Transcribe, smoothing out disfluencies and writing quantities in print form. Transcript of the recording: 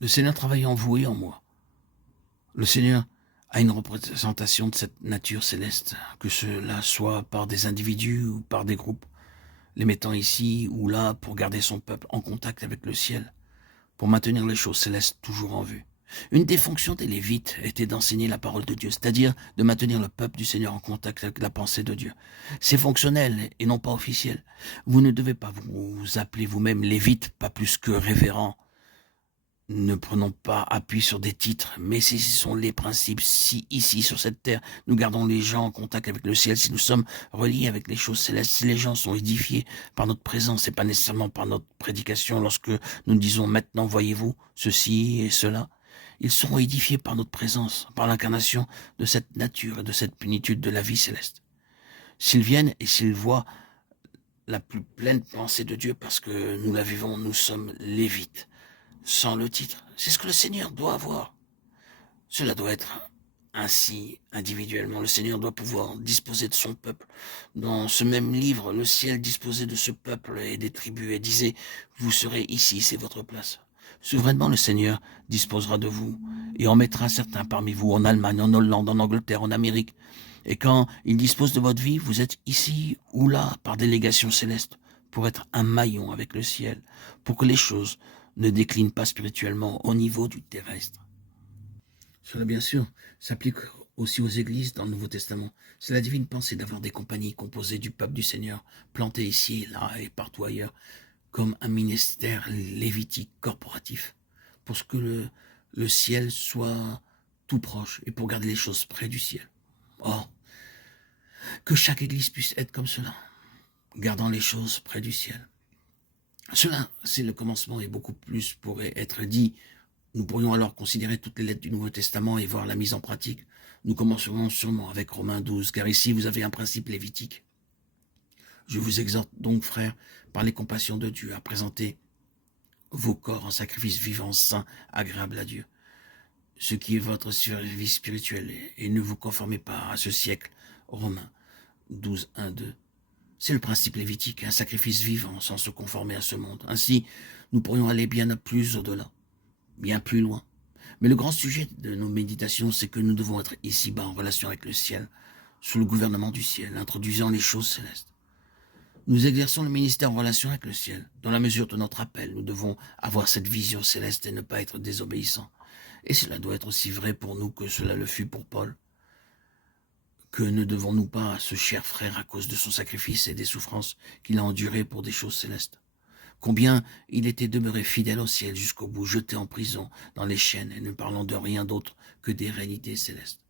Le Seigneur travaille en vous et en moi. Le Seigneur a une représentation de cette nature céleste, que cela soit par des individus ou par des groupes, les mettant ici ou là pour garder son peuple en contact avec le ciel, pour maintenir les choses célestes toujours en vue. Une des fonctions des Lévites était d'enseigner la parole de Dieu, c'est-à-dire de maintenir le peuple du Seigneur en contact avec la pensée de Dieu. C'est fonctionnel et non pas officiel. Vous ne devez pas vous appeler vous-même Lévite, pas plus que révérend. Ne prenons pas appui sur des titres, mais si ce sont les principes, si ici sur cette terre, nous gardons les gens en contact avec le ciel, si nous sommes reliés avec les choses célestes, si les gens sont édifiés par notre présence et pas nécessairement par notre prédication, lorsque nous disons maintenant voyez-vous ceci et cela, ils seront édifiés par notre présence, par l'incarnation de cette nature et de cette plénitude de la vie céleste. S'ils viennent et s'ils voient la plus pleine pensée de Dieu, parce que nous la vivons, nous sommes lévites, sans le titre. C'est ce que le Seigneur doit avoir. Cela doit être ainsi individuellement. Le Seigneur doit pouvoir disposer de son peuple. Dans ce même livre, le ciel disposait de ce peuple et des tribus et disait, vous serez ici, c'est votre place. Souverainement, le Seigneur disposera de vous et en mettra certains parmi vous en Allemagne, en Hollande, en Angleterre, en Amérique. Et quand il dispose de votre vie, vous êtes ici ou là par délégation céleste pour être un maillon avec le ciel, pour que les choses ne déclinent pas spirituellement au niveau du terrestre. Cela, bien sûr, s'applique aussi aux églises dans le Nouveau Testament. C'est la divine pensée d'avoir des compagnies composées du peuple du Seigneur, plantées ici, là et partout ailleurs, comme un ministère lévitique corporatif, pour ce que le ciel soit tout proche et pour garder les choses près du ciel. Or, que chaque église puisse être comme cela, gardant les choses près du ciel. Cela, c'est le commencement et beaucoup plus pourrait être dit. Nous pourrions alors considérer toutes les lettres du Nouveau Testament et voir la mise en pratique. Nous commencerons sûrement avec Romains 12, car ici vous avez un principe lévitique. Je vous exhorte donc, frères, par les compassions de Dieu, à présenter vos corps en sacrifice vivant, saint, agréable à Dieu, ce qui est votre service spirituel, et ne vous conformez pas à ce siècle. Romains 12, 1, 2. C'est le principe lévitique, un sacrifice vivant sans se conformer à ce monde. Ainsi, nous pourrions aller bien plus au-delà, bien plus loin. Mais le grand sujet de nos méditations, c'est que nous devons être ici-bas en relation avec le ciel, sous le gouvernement du ciel, introduisant les choses célestes. Nous exerçons le ministère en relation avec le ciel. Dans la mesure de notre appel, nous devons avoir cette vision céleste et ne pas être désobéissants. Et cela doit être aussi vrai pour nous que cela le fut pour Paul. Que ne devons-nous pas à ce cher frère à cause de son sacrifice et des souffrances qu'il a endurées pour des choses célestes? Combien il était demeuré fidèle au ciel jusqu'au bout, jeté en prison, dans les chaînes, et ne parlant de rien d'autre que des réalités célestes.